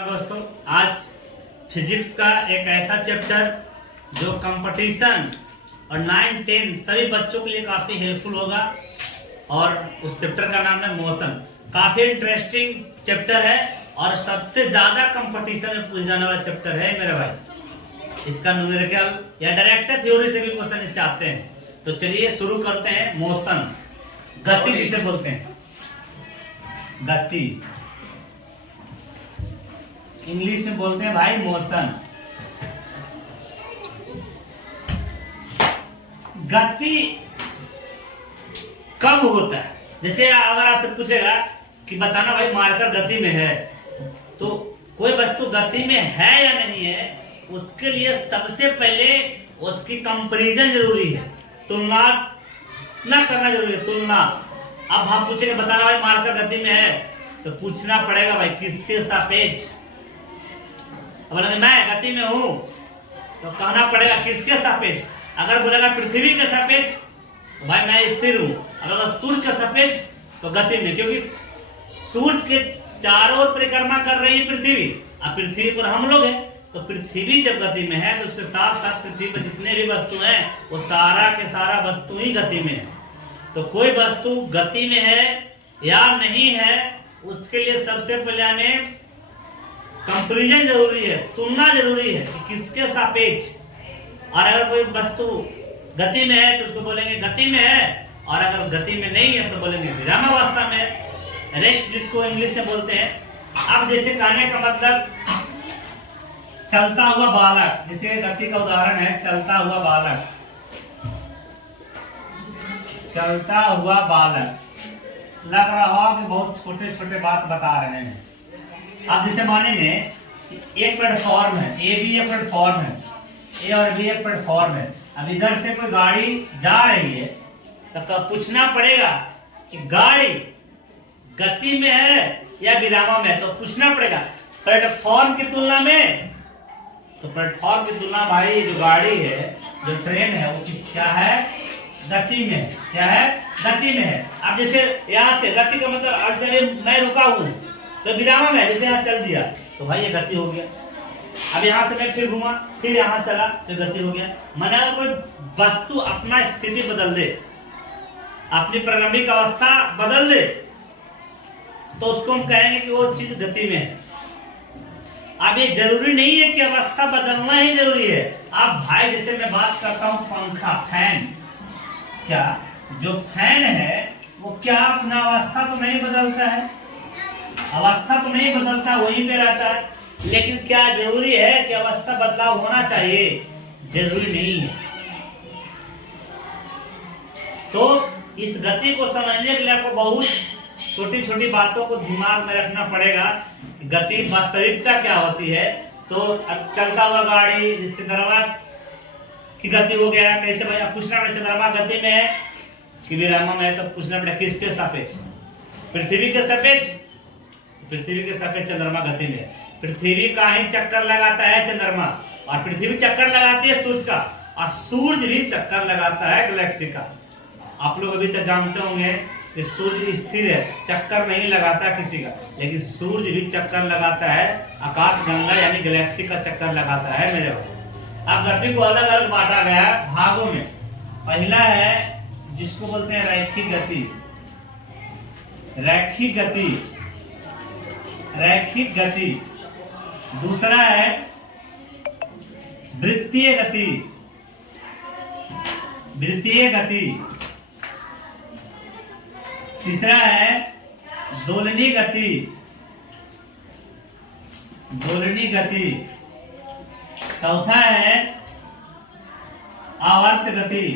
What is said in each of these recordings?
दोस्तों, आज फिजिक्स का एक ऐसा चैप्टर जो कंपटीशन और 9, 10 सभी बच्चों के लिए काफी हेल्पफुल होगा और उस चैप्टर का नाम है मोशन। काफी इंटरेस्टिंग चैप्टर है और सबसे ज्यादा कंपटीशन में पूछा जाने वाला चैप्टर है मेरे भाई। इसका न्यूमेरिकल या डायरेक्ट थ्योरी से भी क्वेश्चन इससे आते हैं। तो चलिए शुरू करते हैं। मोशन, गति जिसे बोलते हैं, गति इंग्लिश में बोलते हैं भाई मोशन। गति कब होता है? जैसे अगर आपसे पूछेगा कि बताना भाई मार्कर गति में है, तो कोई वस्तु गति में है या नहीं है, उसके लिए सबसे पहले उसकी कंपैरिजन जरूरी है, तुलना ना करना जरूरी है, तुलना। अब हम पूछेंगे बताना भाई मार्कर गति में है, तो पूछना पड़ेगा भाई किसके सापेक्ष। अब मैं गति में हूं तो कहना पड़ेगा किसके सापेक्ष। अगर बोलेगा पृथ्वी के सापेक्ष तो भाई मैं स्थिर हूं। अगर सूर्य के सापेक्ष तो गति में, क्योंकि सूर्य के चारों ओर परिक्रमा कर रही है पृथ्वी, अब पृथ्वी पर हम लोग हैं। तो पृथ्वी जब गति में है तो उसके साथ साथ पृथ्वी पर जितने भी वस्तु हैं वो सारा के सारा वस्तु ही गति में है। तो कोई वस्तु गति में है या नहीं है, उसके लिए सबसे पहले हमें कंपैरिजन जरूरी है, तुलना जरूरी है कि किसके सापेक्ष। और अगर कोई वस्तु गति में है तो उसको बोलेंगे गति में है, और अगर गति में नहीं है तो बोलेंगे विरामावस्था में, रेस्ट जिसको इंग्लिश में बोलते हैं। अब जैसे कहने का मतलब चलता हुआ बालक, जैसे गति का उदाहरण है चलता हुआ बालक। चलता हुआ बालक लग रहा हो कि बहुत छोटे छोटे बात बता रहे हैं। आप जिसे मानेंगे एक प्लेटफॉर्म है, ए बी एक प्लेटफॉर्म है, ए और बी एक प्लेटफॉर्म है। अब इधर से कोई गाड़ी जा रही है तो पूछना पड़ेगा कि गाड़ी गति में है या विरामा में है। तो पूछना पड़ेगा प्लेटफॉर्म की तुलना में, तो प्लेटफॉर्म की तुलना भाई जो गाड़ी है, जो ट्रेन है, वो किस क्या है? गति में। क्या है? गति में है। अब जैसे यहाँ से गति का मतलब अक्सर मैं रुका हूं तो विरामा में, जैसे यहाँ चल दिया तो भाई ये गति हो गया। अब यहाँ से मैं फिर घूमा, फिर यहाँ चला तो गति हो गया। माने अगर कोई वस्तु अपना स्थिति बदल दे, अपनी प्रारंभिक अवस्था बदल दे, तो उसको हम कहेंगे कि वो चीज गति में है। अब ये जरूरी नहीं है कि अवस्था बदलना ही जरूरी है। अब भाई जैसे मैं बात करता हूँ पंखा, फैन, क्या जो फैन है वो क्या अपना अवस्था तो नहीं बदलता है? अवस्था तो नहीं बदलता, वहीं पे रहता है। लेकिन क्या जरूरी है कि अवस्था बदलाव होना चाहिए? जरूरी नहीं है। तो इस गति को समझने के लिए आपको बहुत छोटी छोटी बातों को दिमाग में रखना पड़ेगा। गति वास्तविकता क्या होती है। तो अब चलता हुआ गाड़ी, चंद्रमा की गति हो गया, कैसे भाई? अब पूछना पड़ेगा चंद्रमा गति में है कि विरामा में है, तो पूछना पड़ेगा किसके सापेक्ष? पृथ्वी के सापेक्ष। पृथ्वी के सापेक्ष चंद्रमा गति में है। पृथ्वी का ही चक्कर लगाता है चंद्रमा, और पृथ्वी चक्कर लगाती है सूर्य का, और सूर्य भी चक्कर लगाता है गैलेक्सी का। आप लोग अभी तक जानते होंगे कि सूर्य स्थिर है, चक्कर नहीं लगाता किसी का, लेकिन सूर्य भी चक्कर लगाता है, आकाश गंगा यानी गैलेक्सी का चक्कर लगाता है मेरे भाई। अब गति को अलग अलग बांटा गया भागों में। पहला है जिसको बोलते हैं रैखिक गति। रैखिक गति, रैखिक गति। दूसरा है वृत्तीय गति, वृत्तीय गति। तीसरा है दोलनी गति, दोलनी गति। चौथा है आवर्त गति,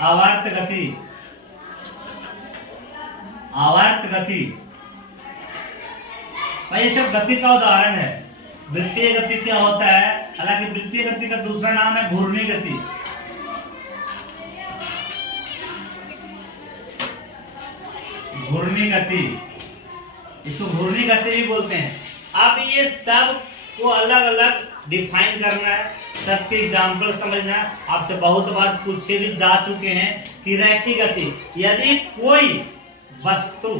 आवर्त गति, आवर्त गति। भाई ये सब गति का उदाहरण है। वृत्तीय गति क्या होता है? हालांकि वृत्तीय गति का दूसरा नाम है घूर्णी गति। घूर्णी गति, इसको घूर्णी गति भी बोलते हैं। अब ये सब को अलग अलग डिफाइन करना है, सबके एग्जाम्पल समझना है। आपसे बहुत बार पूछे भी जा चुके हैं कि रैखिक गति, यदि कोई वस्तु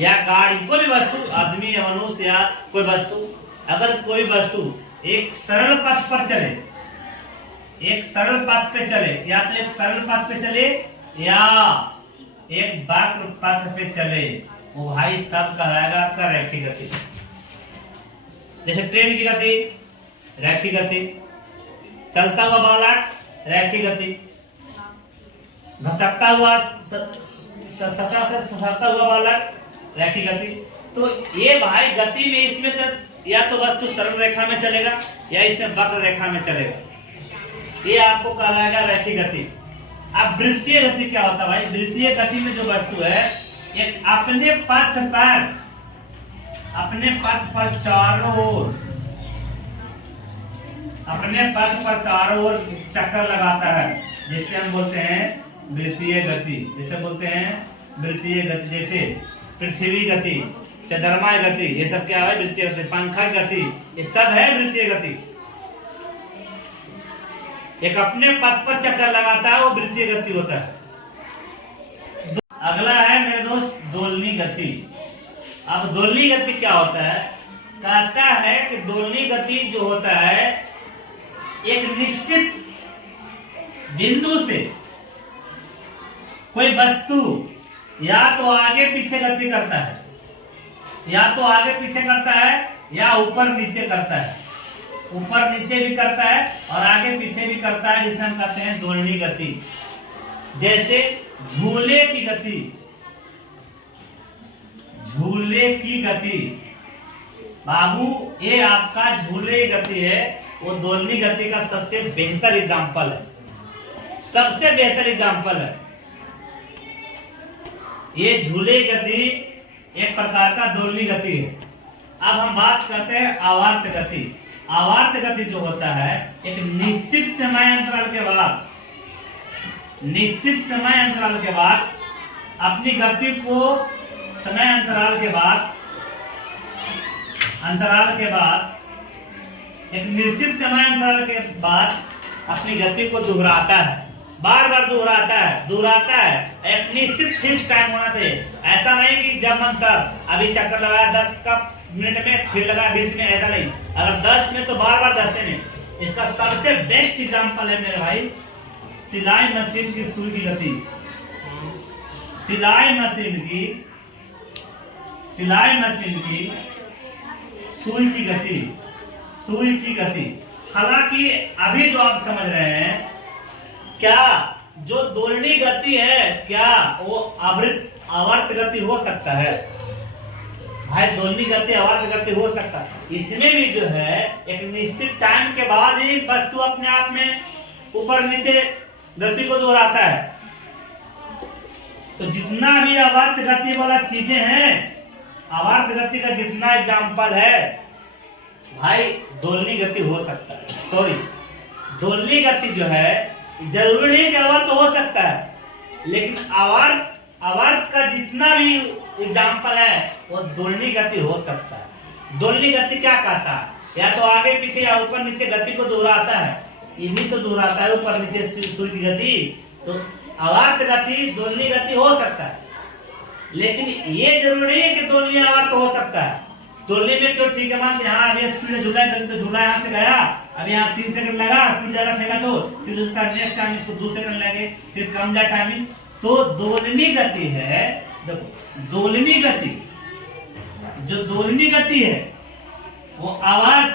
या गाड़ी, कोई भी वस्तु, आदमी या मनुष्य या कोई वस्तु, अगर कोई वस्तु एक सरल पथ पर चले, एक सरल पथ पे चले, या तो एक सरल पथ पे चले या एक वक्र पथ पे चले, वो भाई सब कहलाएगा आपका रैखिक गति। जैसे ट्रेन की गति रैखिक गति, चलता हुआ बालक रैखिक गति, घसकता हुआ सतह से ससरता हुआ बालक रैखिक गति। तो ये भाई गति में इसमें तो या तो वस्तु सरल रेखा में चलेगा या इसमें वक्र रेखा में चलेगा, ये आपको कहलाएगा रैखिक गति। अब वृत्तीय गति क्या होता है भाई? वृत्तीय गति में जो वस्तु है एक अपने पथ पर चारों ओर, अपने पथ पर चारों ओर चक्कर लगाता है, जिसे हम बोलते हैं वृत्तीय गति। जैसे बोलते हैं वृत्तीय गति, जैसे पृथ्वी गति, चंद्रमा गति, ये सब क्या है? वृत्तीय गति। पंखा गति, ये सब है वृत्तीय गति। एक अपने पथ पर चक्कर लगाता है, वो वृत्तीय गति होता है। अगला है मेरे दोस्त दोलनी गति। अब दोलनी गति क्या होता है? कहता है कि दोलनी गति जो होता है एक निश्चित बिंदु से कोई वस्तु या तो आगे पीछे गति करता है, या तो आगे पीछे करता है या ऊपर नीचे करता है, ऊपर नीचे भी करता है और आगे पीछे भी करता है, जिसे हम कहते हैं दोलनी गति। जैसे झूले की गति, झूले की गति बाबू, ये आपका झूले की गति है, वो दोलनी गति का सबसे बेहतर एग्जाम्पल है, सबसे बेहतर एग्जाम्पल है। ये झूले गति एक प्रकार का दोलनी गति है। अब हम बात करते हैं आवर्त गति। आवर्त गति जो होता है एक निश्चित समय अंतराल के बाद, निश्चित समय अंतराल के बाद अपनी गति को समय अंतराल के बाद एक निश्चित समय अंतराल के बाद अपनी गति को दोहराता है, बार बार दोहराता है। एक निश्चित फिक्स टाइम होना चाहिए। ऐसा नहीं कि जब मन तब, अभी चक्कर लगाया 10 का मिनट में, फिर लगाया 20 में, ऐसा नहीं। अगर 10 में तो बार बार 10 में। इसका सबसे बेस्ट एग्जांपल है मेरे भाई सिलाई मशीन की सुई की गति। सिलाई मशीन की सुई की गति। हालांकि अभी जो आप समझ रहे हैं, क्या जो दोलनी गति है क्या वो आवर्त गति हो सकता है? भाई दोलनी गति आवर्त गति हो सकता है। इसमें भी जो है एक निश्चित टाइम के बाद ही वस्तु अपने आप में ऊपर नीचे गति को दोहराता है। तो जितना भी आवर्त गति वाला चीजें हैं, आवर्त गति का जितना एग्जाम्पल है भाई दोलनी गति हो सकता है। सॉरी, दोलनी गति जो है जरूरी नहीं कि आवर्त हो सकता है, लेकिन आवर्त का जितना भी एग्जाम्पल है वो दोलनी गति हो सकता है। दोलनी गति क्या कहता है? या तो आगे पीछे या ऊपर नीचे गति को दोहराता है, ये भी तो दोहराता है ऊपर नीचे सुई की गति। तो आवर्त गति दोलनी गति हो सकता है, लेकिन ये जरूरी नहीं है कि दोलनी आवर्त हो सकता है। दोलनी में क्यों? ठीक है, मान यहाँ अभी स्पीड में झूला है, तो झूला यहाँ से गया, अब यहाँ 3 सेकंड लगा, स्पीड ज्यादा फेंका तो फिर उसका नेक्स्ट टाइम इसको 2 सेकंड लगे, फिर कम जा टाइमिंग। तो दोलनी गति है, देखो दोलनी गति, जो दोलनी गति है वो आवर्त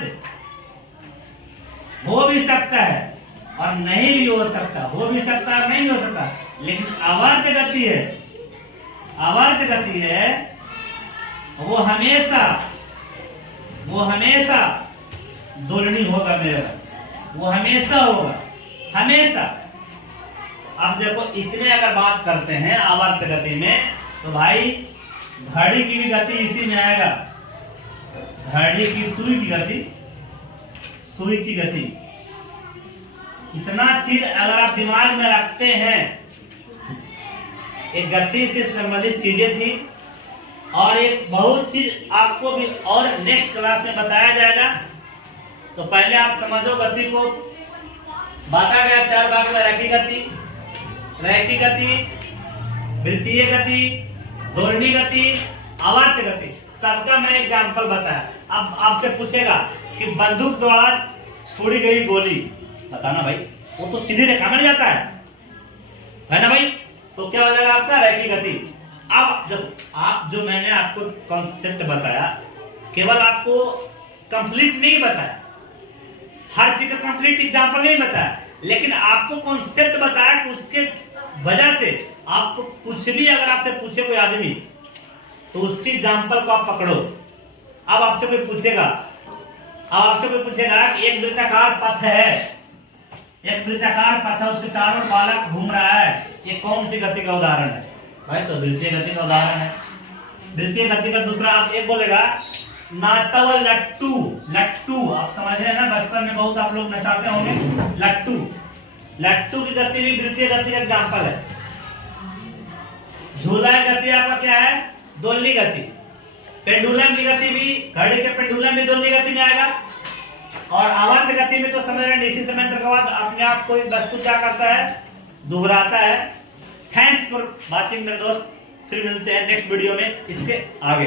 हो भी सकता है और नहीं भी हो सकता, हो भी सकता है नहीं भी हो सकता, लेकिन आवर्त गति है, आवर्त गति है वो हमेशा दोलनी होगा मेरा, वो हमेशा होगा, हमेशा। अब देखो इसमें अगर बात करते हैं आवर्त गति में, तो भाई घड़ी की भी गति इसी में आएगा। घड़ी की सुई की गति इतना चीज अगर आप दिमाग में रखते हैं, एक गति से संबंधित चीजें थी और एक बहुत चीज आपको भी और नेक्स्ट क्लास में बताया जाएगा। तो पहले आप समझो गति को बांटा गया 4 भाग में। रैखिक गति, वृत्तीय गति, दोलनी गति, आवर्त गति, सबका मैं एग्जांपल बताया। अब आपसे पूछेगा कि बंदूक द्वारा छोड़ी गई गोली, बताना भाई, वो तो सीधी रेखा में जाता है ना भाई, तो क्या हो जाएगा आपका रैखिक गति। अब जब आप जो मैंने आपको कॉन्सेप्ट बताया, केवल आपको कंप्लीट नहीं बताया, हर चीज का कंप्लीट एग्जांपल नहीं बताया, लेकिन आपको कॉन्सेप्ट बताया कि उसके वजह से आपको कुछ भी अगर आपसे पूछे कोई आदमी तो उसकी एग्जांपल को आप पकड़ो। अब आपसे कोई पूछेगा कि एक वृत्ताकार पथ है, उसके चारों बालक घूम रहा है, ये कौन सी गति का उदाहरण है भाई? तो वृत्तीय गति का उदाहरण है। वृत्तीय गति का दूसरा आप एक बोलेगा नाचता हुआ लट्टू, आप समझ रहे हैं ना, बचपन में बहुत आप लोग नचाते होंगे लट्टू की गति भी वृत्तीय गति का एग्जांपल है। झूला की गति आपका क्या है? दोलनी गति। पेंडुलम की गति भी, घड़ी के पेंडुलम भी दोलनी गति में आएगा। और आवर्त गति में तो समझ रहे, इसी समय तक बाद अपने आप कोई वस्तु क्या करता है? दोहराता है। थैंक्स फॉर वाचिंग मेरे दोस्त, फिर मिलते हैं नेक्स्ट वीडियो में इसके आगे।